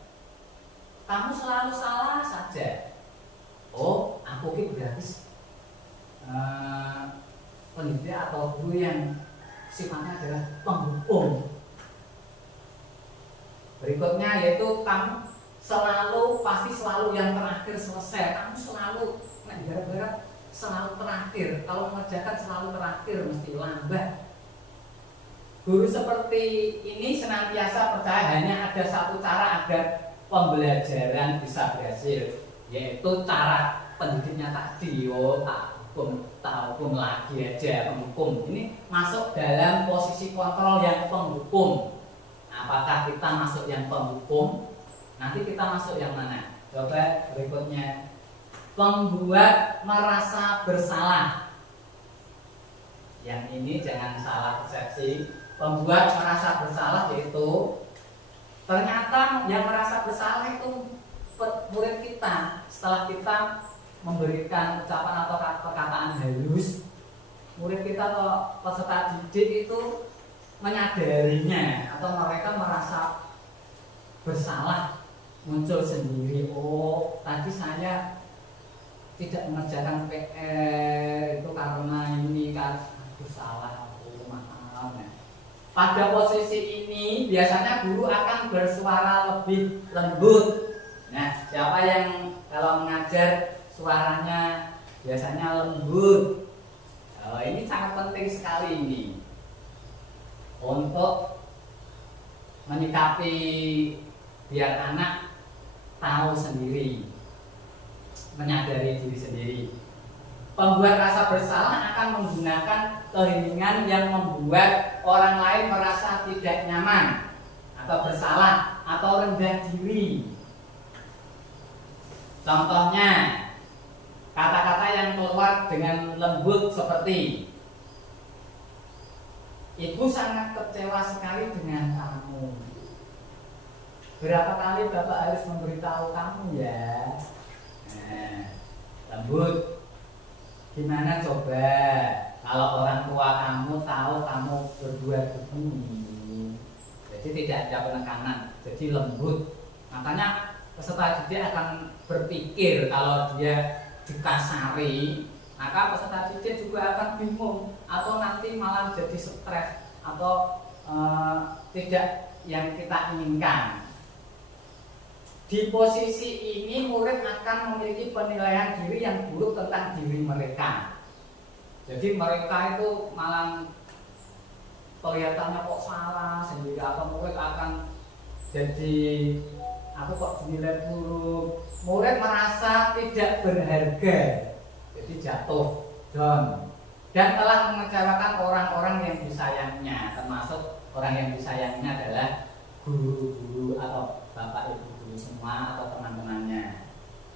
kamu selalu salah saja. Oh, aku ini berarti pendidik atau guru yang sifatnya adalah penghukum. Berikutnya yaitu kamu pasti selalu yang terakhir selesai. Kamu selalu gara-gara selalu terakhir. Kalau mengerjakan selalu terakhir, mesti lambat. Guru seperti ini senantiasa percaya hanya ada satu cara agar pembelajaran bisa berhasil, yaitu cara pendidiknya tadi. Oh, tak hukum lagi aja, penghukum. Ini masuk dalam posisi kontrol yang penghukum. Apakah kita masuk yang penghukum? Nanti kita masuk yang mana? Coba berikutnya. Pembuat merasa bersalah. Yang ini jangan salah persepsi. Pembuat merasa bersalah yaitu ternyata yang merasa bersalah itu murid kita. Setelah kita memberikan ucapan atau perkataan halus, murid kita atau peserta didik itu menyadarinya atau mereka merasa bersalah muncul sendiri. Oh, tadi saya tidak mengerjakan PR itu karena ini kan aku salah, aku maaf. Nah, pada posisi ini biasanya guru akan bersuara lebih lembut. Nah, siapa yang kalau mengajar suaranya biasanya lembut? Ini sangat penting sekali ini untuk menyikapi biar anak tahu sendiri, menyadari diri sendiri. Pembuat rasa bersalah akan menggunakan keheningan yang membuat orang lain merasa tidak nyaman atau bersalah atau rendah diri. Contohnya, kata-kata yang keluar dengan lembut seperti, "Ibu sangat kecewa sekali dengan kamu. Berapa kali Bapak harus memberitahu kamu ya?" Nah, lembut. Gimana coba kalau orang tua kamu tahu kamu berbuat begini? Jadi tidak ada penekanan, jadi lembut. Makanya peserta didik akan berpikir kalau dia dikasari, maka peserta didik juga akan bingung atau nanti malah jadi stres atau tidak yang kita inginkan. Di posisi ini murid akan memiliki penilaian diri yang buruk tentang diri mereka. Jadi mereka itu malah kelihatannya kok salah sendiri, atau murid akan jadi aku kok dinilai buruk. Murid merasa tidak berharga, jadi jatuh down dan telah mengecewakan orang-orang yang disayangnya, termasuk orang yang disayangnya adalah guru-guru atau bapak ibu guru semua atau teman-temannya.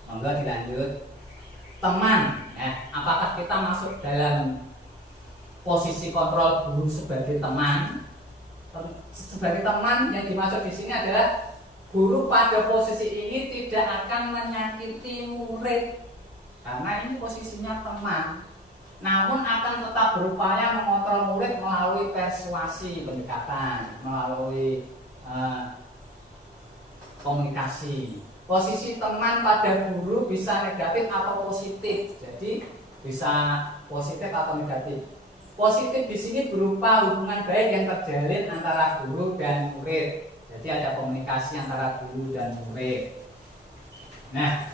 Monggo dilanjut. Teman, apakah kita masuk dalam posisi kontrol guru sebagai teman? Sebagai teman yang dimaksud di sini adalah guru pada posisi ini tidak akan menyakiti murid karena ini posisinya teman, namun akan tetap berupaya mengontrol murid melalui persuasi, pendekatan, melalui komunikasi. Posisi teman pada guru bisa negatif atau positif, jadi bisa positif atau negatif. Positif di sini berupa hubungan baik yang terjalin antara guru dan murid. Jadi ada komunikasi antara guru dan murid. Nah,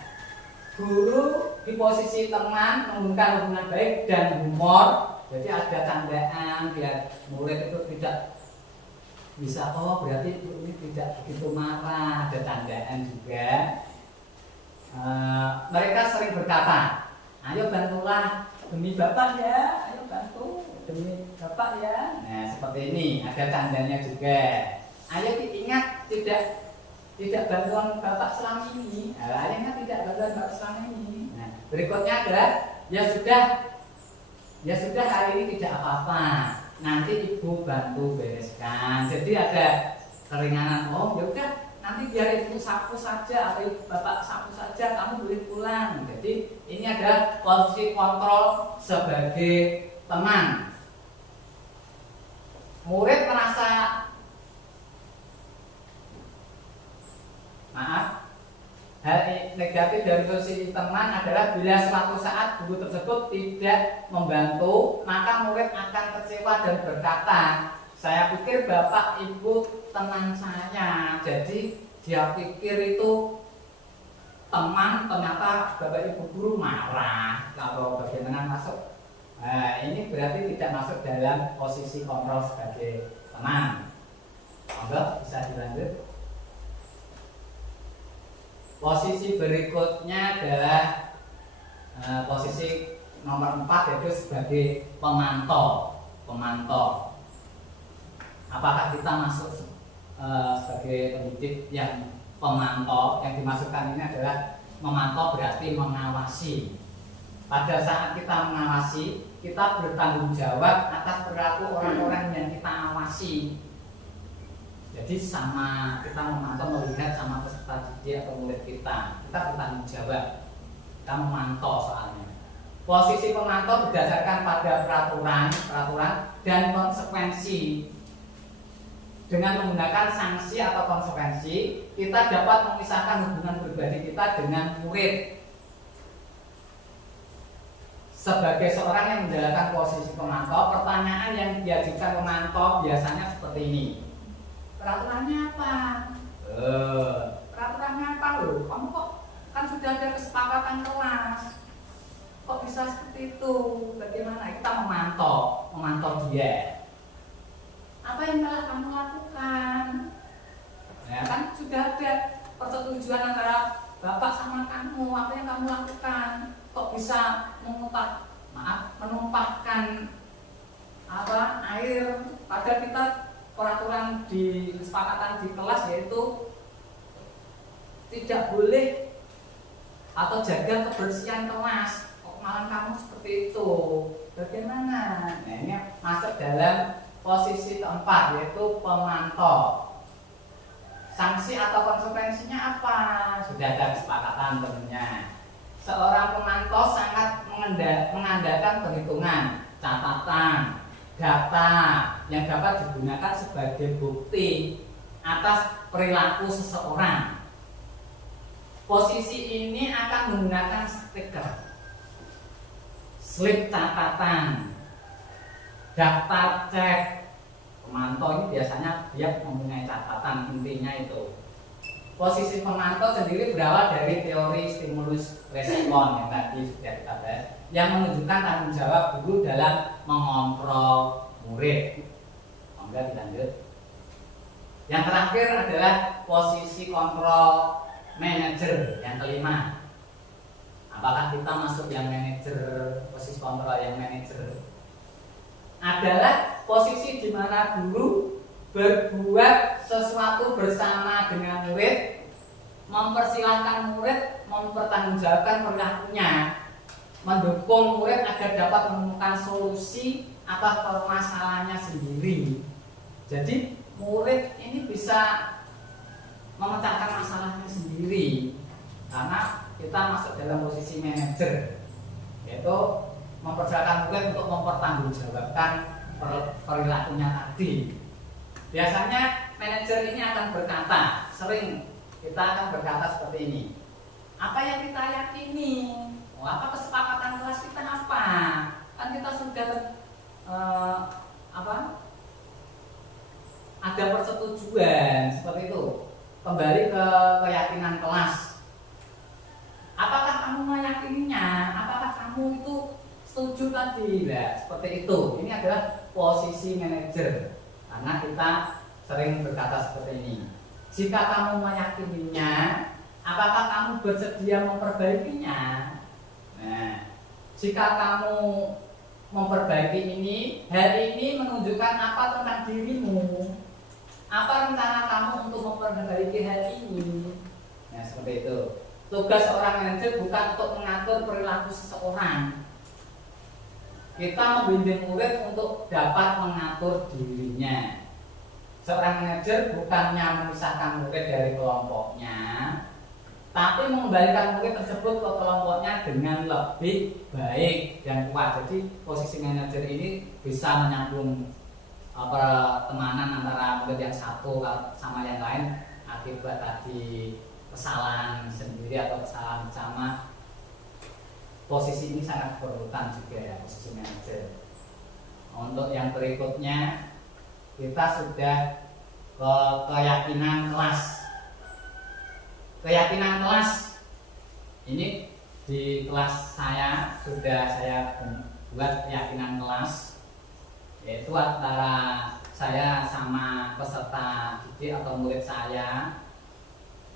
guru di posisi teman menggunakan hubungan baik dan humor. Jadi ada candaan biar murid itu tidak bisa, oh berarti ini tidak begitu marah, ada candaan juga. Mereka sering berkata, ayo bantulah demi bapak ya, ayo bantu demi bapak ya. Nah seperti ini, ada candanya juga. Ayo ingat tidak bantuan bapak selama ini. Ayo ingat tidak bantuan bapak selama ini. Nah berikutnya adalah ya sudah hari ini tidak apa-apa, nanti ibu bantu bereskan. Jadi ada keringanan. Oh ya udah, nanti biar ibu sapu saja atau bapak sapu saja, kamu boleh pulang. Jadi ini adalah posisi kontrol sebagai teman. Murid merasa hal negatif dari posisi teman adalah bila suatu saat guru tersebut tidak membantu, maka murid akan kecewa dan berkata, saya pikir bapak ibu teman saya. Jadi dia pikir itu teman, ternyata bapak ibu guru marah atau bagaimana masuk. Nah, ini berarti tidak masuk dalam posisi kontrol sebagai teman. Monggo bisa dilanjut. Posisi berikutnya adalah posisi nomor 4, yaitu sebagai pemantau. Apakah kita masuk sebagai pendidik yang pemantau? Yang dimasukkan ini adalah memantau berarti mengawasi. Pada saat kita mengawasi, kita bertanggung jawab atas perilaku orang-orang yang kita awasi. Jadi sama kita memantau, melihat sama peserta didik atau murid kita bertanggung jawab, kita memantau soalnya. Posisi pemantau berdasarkan pada peraturan dan konsekuensi. Dengan menggunakan sanksi atau konsekuensi, kita dapat memisahkan hubungan pribadi kita dengan murid. Sebagai seorang yang menjalankan posisi pemantau, pertanyaan yang diajukan pemantau biasanya seperti ini. Peraturannya apa? Peraturannya apa loh? Kamu kok kan sudah ada kesepakatan kelas. Kok bisa seperti itu? Bagaimana kita memantau dia? Apa yang telah kamu lakukan? Ya kan sudah ada persetujuan antara bapak sama kamu. Apa yang kamu lakukan? Kok bisa menumpahkan air? Padahal kita peraturan di kesepakatan di kelas yaitu tidak boleh atau jaga kebersihan kelas. Kok malah kamu seperti itu? Bagaimana? Nah, ini masuk dalam posisi keempat yaitu pemantau. Sanksi atau konsekuensinya apa? Sudah ada kesepakatan tentunya. Seorang pemantau sangat mengandalkan perhitungan, catatan, data yang dapat digunakan sebagai bukti atas perilaku seseorang. Posisi ini akan menggunakan stiker, slip catatan, daftar cek. Pemantau ini biasanya dia mempunyai catatan, intinya itu. Posisi pemantau sendiri berawal dari teori stimulus respon yang tadi sudah kita bahas, yang menunjukkan tanggung jawab guru dalam mengontrol murid. Enggak dilanjut. Yang terakhir adalah posisi kontrol manajer yang kelima. Apakah kita masuk yang manajer, posisi kontrol yang manajer? Adalah posisi di mana guru berbuat sesuatu bersama dengan murid, mempersilahkan murid mempertanggungjawabkan perilakunya, mendukung murid agar dapat menemukan solusi atas permasalahannya sendiri. Jadi murid ini bisa memecahkan masalahnya sendiri karena kita masuk dalam posisi manajer, yaitu mempersilahkan murid untuk mempertanggungjawabkan perilakunya tadi. Biasanya manajer ini akan berkata, sering kita akan berkata seperti ini. Apa yang kita yakini? Apa kesepakatan kelas kita apa? Kan kita sudah ada persetujuan seperti itu. Kembali ke keyakinan kelas. Apakah kamu meyakininya? Apakah kamu itu setuju tadi? Nah, seperti itu. Ini adalah posisi manajer. Karena kita sering berkata seperti ini. Jika kamu meyakininya, apakah kamu bersedia memperbaikinya? Nah, jika kamu memperbaiki ini, hal ini menunjukkan apa tentang dirimu? Apa rencana kamu untuk memperbaiki hal ini? Nah, seperti itu. Tugas seorang manajer bukan untuk mengatur perilaku seseorang. Kita membimbing murid untuk dapat mengatur dirinya. Seorang manajer bukannya memisahkan murid dari kelompoknya, tapi mengembalikan murid tersebut ke kelompoknya dengan lebih baik dan kuat. Jadi posisi manajer ini bisa menyambung pertemanan antara murid yang satu sama yang lain akibat tadi kesalahan sendiri atau kesalahan bersama. Posisi ini sangat diperlukan juga ya, posisi manajer. Untuk yang berikutnya kita sudah ke keyakinan kelas. Keyakinan kelas ini di kelas saya sudah saya buat keyakinan kelas, yaitu antara saya sama peserta didik atau murid saya.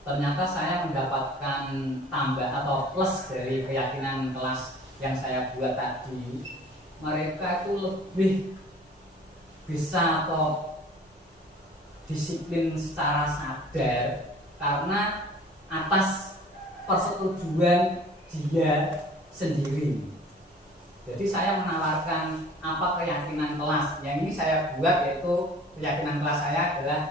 Ternyata saya mendapatkan tambah atau plus dari keyakinan kelas yang saya buat tadi. Mereka itu lebih bisa atau disiplin secara sadar karena atas persetujuan dia sendiri. Jadi saya menawarkan apa keyakinan kelas. Yang ini saya buat, yaitu keyakinan kelas saya adalah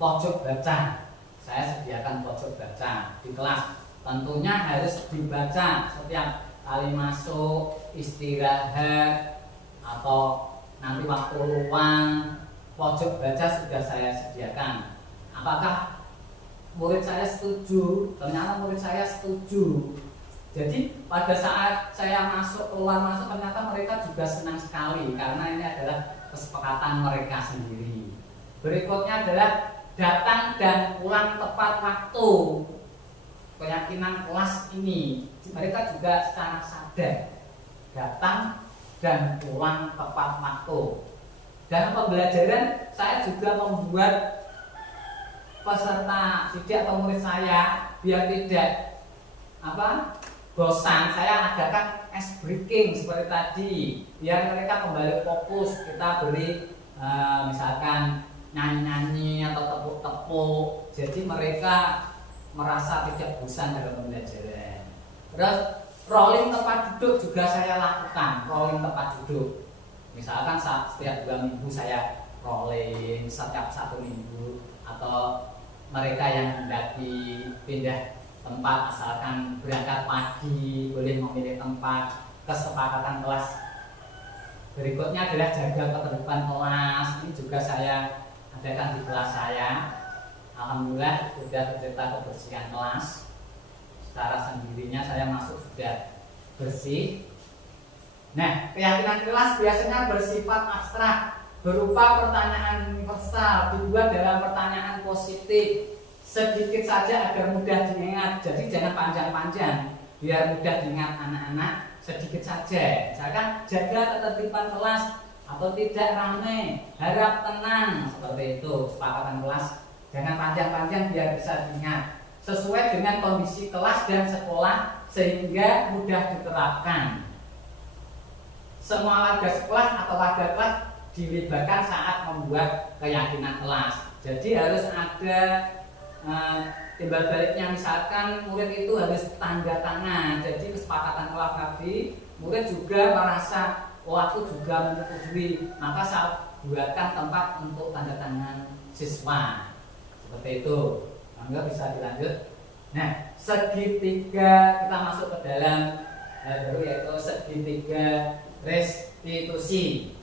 pojok baca. Saya sediakan pojok baca di kelas. Tentunya harus dibaca setiap kali masuk, istirahat, atau nanti waktu luang, pojok baca sudah saya sediakan. Apakah murid saya setuju? Ternyata murid saya setuju. Jadi pada saat saya masuk, keluar masuk, ternyata mereka juga senang sekali karena ini adalah kesepakatan mereka sendiri. Berikutnya adalah datang dan pulang tepat waktu. Keyakinan kelas ini mereka juga secara sadar datang dan pulang tepat waktu. Dalam pembelajaran saya juga membuat peserta didik atau murid saya biar tidak bosan, saya adakan ice breaking seperti tadi biar mereka kembali fokus. Kita beri misalkan nyanyi-nyanyi atau tepuk-tepuk, jadi mereka merasa tidak bosan dalam pembelajaran. Terus rolling tempat duduk juga saya lakukan, rolling tempat duduk. Misalkan setiap 2 minggu saya rolling, setiap 1 minggu, atau mereka yang mendaki pindah tempat asalkan berangkat pagi boleh memilih tempat. Kesepakatan kelas berikutnya adalah jaga ketertiban kelas. Ini juga saya adakan di kelas saya. Alhamdulillah sudah tercipta kebersihan kelas. Secara sendirinya saya masuk sudah bersih. Nah, keyakinan kelas biasanya bersifat abstrak, berupa pertanyaan universal, dibuat dalam pertanyaan positif, sedikit saja agar mudah diingat. Jadi jangan panjang-panjang, biar mudah diingat anak-anak, sedikit saja. Misalkan jaga ketertiban kelas atau tidak ramai, harap tenang, seperti itu kesepakatan kelas. Jangan panjang-panjang biar bisa diingat, sesuai dengan kondisi kelas dan sekolah sehingga mudah diterapkan. Semua warga sekolah atau warga kelas dilibatkan saat membuat keyakinan kelas. Jadi harus ada timbal baliknya, misalkan murid itu harus tanda tangan. Jadi kesepakatan kelas tadi, murid juga merasa aku juga menyetujui, maka saya buatkan tempat untuk tanda tangan siswa. Seperti itu. Mangga bisa dilanjut. Nah, segitiga, kita masuk ke dalam baru, yaitu segitiga restitusi.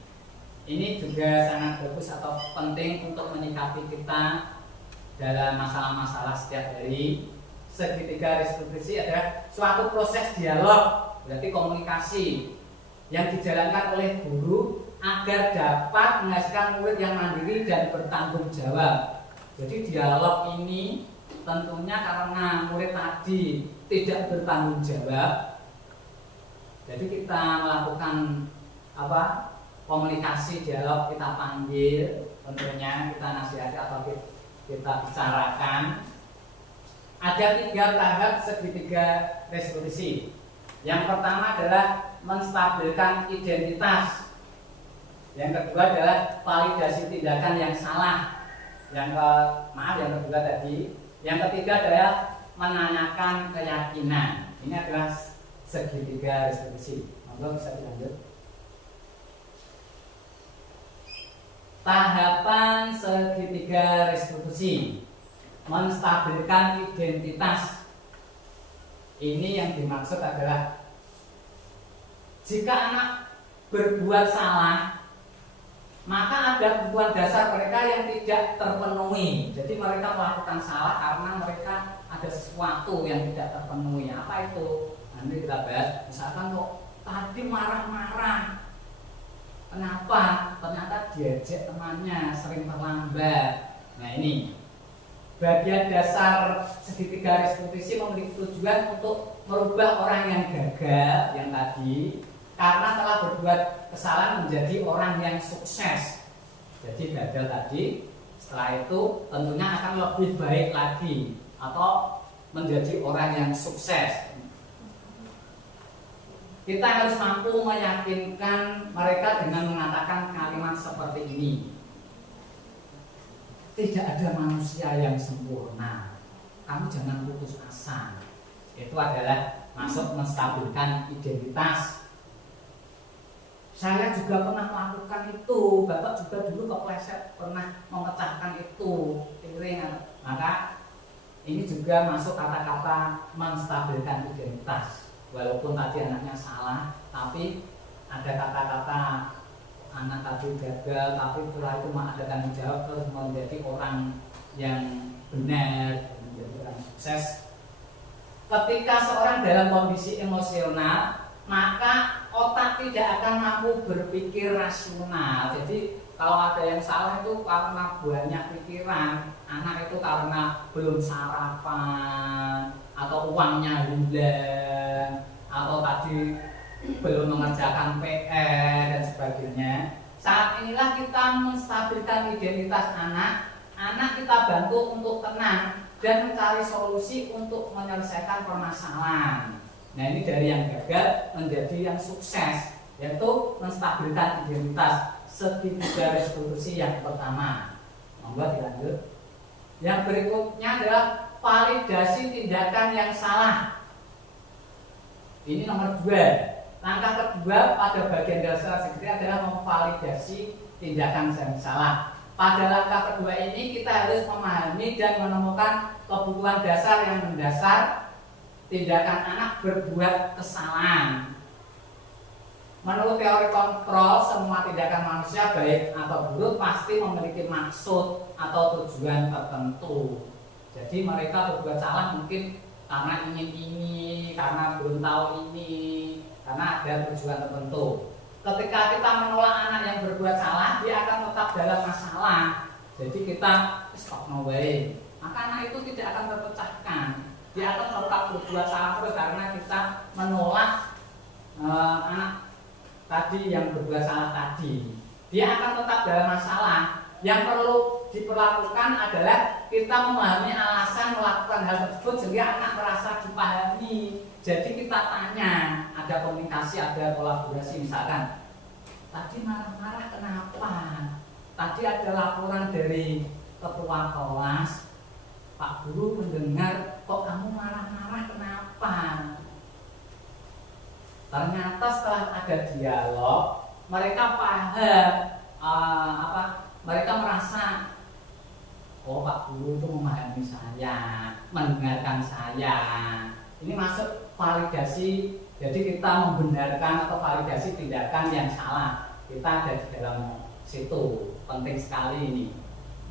Ini juga sangat bagus atau penting untuk menyikapi kita dalam masalah-masalah setiap hari. Segitiga restitusi adalah suatu proses dialog, berarti komunikasi yang dijalankan oleh guru agar dapat menghasilkan murid yang mandiri dan bertanggung jawab. Jadi dialog ini tentunya karena murid tadi tidak bertanggung jawab, jadi kita melakukan komunikasi dialog, kita panggil, tentunya kita nasihati atau kita bicarakan. Ada 3 tahap segitiga restitusi. Yang pertama adalah menstabilkan identitas. Yang kedua adalah validasi tindakan yang salah. Yang kedua tadi. Yang ketiga adalah menanyakan keyakinan. Ini adalah segitiga restitusi. Monggo bisa dilanjut. Tahapan segitiga restitusi, menstabilkan identitas. Ini yang dimaksud adalah jika anak berbuat salah, maka ada kebutuhan dasar mereka yang tidak terpenuhi. Jadi mereka melakukan salah karena mereka ada sesuatu yang tidak terpenuhi. Apa itu? Nanti kita bahas. Misalkan kok tadi marah-marah, kenapa? Ternyata diajak temannya sering terlambat. Nah, ini bagian dasar segitiga restitusi memiliki tujuan untuk merubah orang yang gagal yang tadi karena telah berbuat kesalahan menjadi orang yang sukses. Jadi gagal tadi, setelah itu tentunya akan lebih baik lagi atau menjadi orang yang sukses. Kita harus mampu meyakinkan mereka dengan mengatakan kalimat seperti ini. Tidak ada manusia yang sempurna. Kamu jangan putus asa. Itu adalah masuk menstabilkan identitas. Saya juga pernah melakukan itu. Bapak juga dulu kepleset pernah memecahkan itu piring. Maka ini juga masuk kata-kata menstabilkan identitas. walaupun tadi anaknya salah, tapi ada kata-kata anak tadi gagal, tapi setelah itu ada tanggung jawab terus menjadi orang yang benar, menjadi orang sukses. Ketika seorang dalam kondisi emosional, maka otak tidak akan mampu berpikir rasional. Jadi kalau ada yang salah itu karena banyak pikiran, anak itu karena belum sarapan, atau uangnya hilang, atau tadi belum mengerjakan PR dan sebagainya. Saat inilah kita menstabilkan identitas anak. Anak kita bantu untuk tenang dan mencari solusi untuk menyelesaikan permasalahan. Nah, ini dari yang gagal menjadi yang sukses, yaitu menstabilkan identitas. Segitiga restitusi yang pertama. Monggo dilanjut. Yang berikutnya adalah validasi tindakan yang salah. Ini nomor 2. Langkah kedua pada bagian dasar segitiga adalah memvalidasi tindakan yang salah. Pada langkah kedua ini kita harus memahami dan menemukan kebutuhan dasar yang mendasar tindakan anak berbuat kesalahan. Menurut teori kontrol, semua tindakan manusia baik atau buruk pasti memiliki maksud atau tujuan tertentu. Jadi mereka berbuat salah mungkin karena ingin ini, karena belum tahu ini, karena ada tujuan tertentu. Ketika kita menolak anak yang berbuat salah, dia akan tetap dalam masalah. Jadi kita stop no way. Maka anak itu tidak akan terpecahkan. Dia akan tetap berbuat salah terus karena kita menolak anak tadi yang berbuat salah tadi. Dia akan tetap dalam masalah. Yang perlu diperlakukan adalah kita memahami alasan melakukan hal tersebut sehingga anak merasa dipahami. Jadi kita tanya, ada komunikasi, ada kolaborasi. Misalkan tadi marah-marah kenapa? Tadi ada laporan dari ketua kelas, Pak Guru mendengar kok kamu marah-marah kenapa? Ternyata setelah ada dialog, mereka paham mereka merasa oh Pak Guru itu memahami saya, mendengarkan saya. Ini masuk validasi. Jadi kita membenarkan atau validasi tindakan yang salah. Kita ada di dalam situ. Penting sekali ini.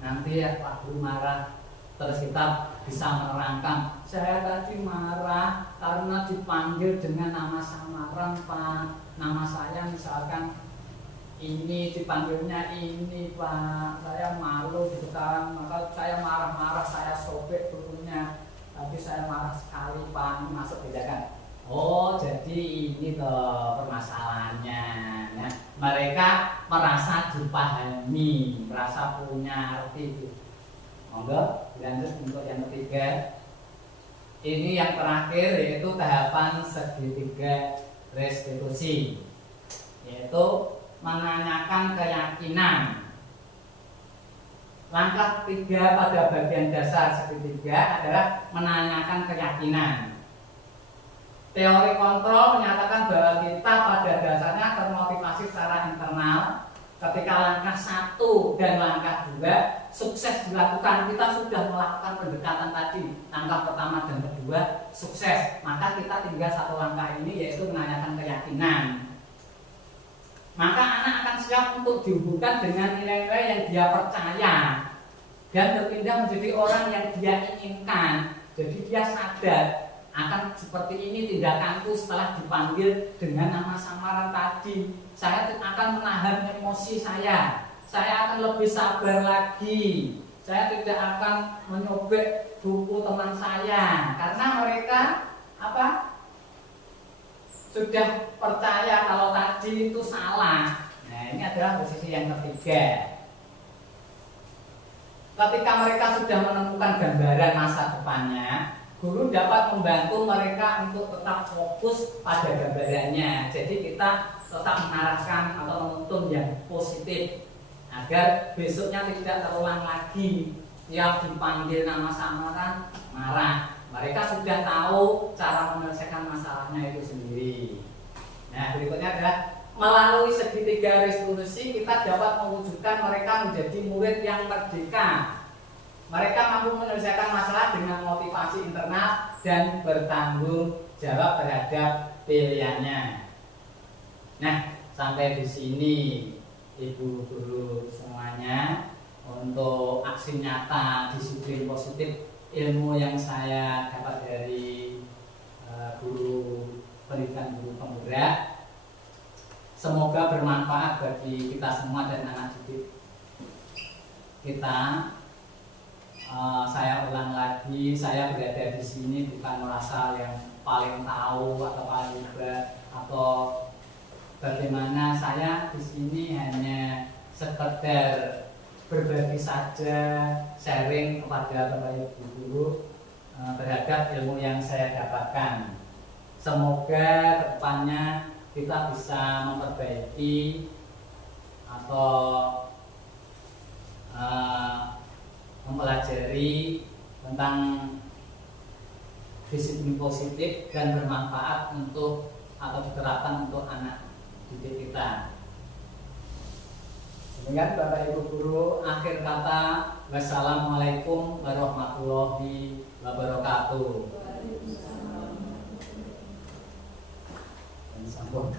Nanti ya Pak Guru marah, terus kita bisa menerangkan, saya tadi marah karena dipanggil dengan nama samaran Pak. Nama saya misalkan ini, dipanggilnya ini Pak. Saya malu gitu kan, maka saya marah-marah, saya sobek bukunya. Tadi saya marah sekali Pak. Ini masuk tindakan. Oh, jadi ini toh permasalahannya. Nah, mereka merasa dipahami, merasa punya arti itu. Monggo, lanjut untuk yang ketiga. Ini yang terakhir yaitu tahapan segitiga restitusi, yaitu menanyakan keyakinan. Langkah 3 pada bagian dasar segitiga adalah menanyakan keyakinan. Teori kontrol menyatakan bahwa kita pada dasarnya termotivasi secara internal. Ketika langkah 1 dan langkah 2 sukses dilakukan, kita sudah melakukan pendekatan tadi. Langkah pertama dan kedua sukses, maka kita tinggal 1 langkah ini, yaitu menanyakan keyakinan. Maka anak akan siap untuk dihubungkan dengan nilai-nilai yang dia percaya dan berpindah menjadi orang yang dia inginkan. Jadi dia sadar akan seperti ini tindakanku setelah dipanggil dengan nama samaran tadi. Saya akan menahan emosi saya akan lebih sabar lagi. Saya tidak akan menyobek buku teman saya karena mereka sudah percaya kalau tadi itu salah. Nah, ini adalah posisi yang ketiga. Ketika mereka sudah menemukan gambaran masa depannya, guru dapat membantu mereka untuk tetap fokus pada gambarannya. Jadi kita tetap mengarahkan atau menuntun yang positif agar besoknya tidak terulang lagi. Tiap dipanggil nama samaran marah. Mereka sudah tahu cara menyelesaikan masalahnya itu sendiri. Nah, berikutnya adalah melalui segitiga restitusi kita dapat mewujudkan mereka menjadi murid yang merdeka. Mereka mampu menyelesaikan masalah dengan motivasi internal dan bertanggung jawab terhadap pilihannya. Nah, sampai di sini Ibu guru semuanya, untuk aksi nyata disiplin positif ilmu yang saya dapat dari guru pendidikan guru penggerak, semoga bermanfaat bagi kita semua dan anak didik kita. Saya ulang lagi, saya berada di sini bukan merasa yang paling tahu atau paling hebat, atau bagaimana. Saya di sini hanya sekedar berbagi saja, sharing kepada Bapak Ibu guru terhadap ilmu yang saya dapatkan. Semoga kedepannya kita bisa memperbaiki atau mempelajari tentang disiplin positif dan bermanfaat untuk atau diterapkan untuk anak didik kita. Demikian Bapak Ibu guru, akhir kata, wassalamualaikum warahmatullahi wabarakatuh. Dan sambung.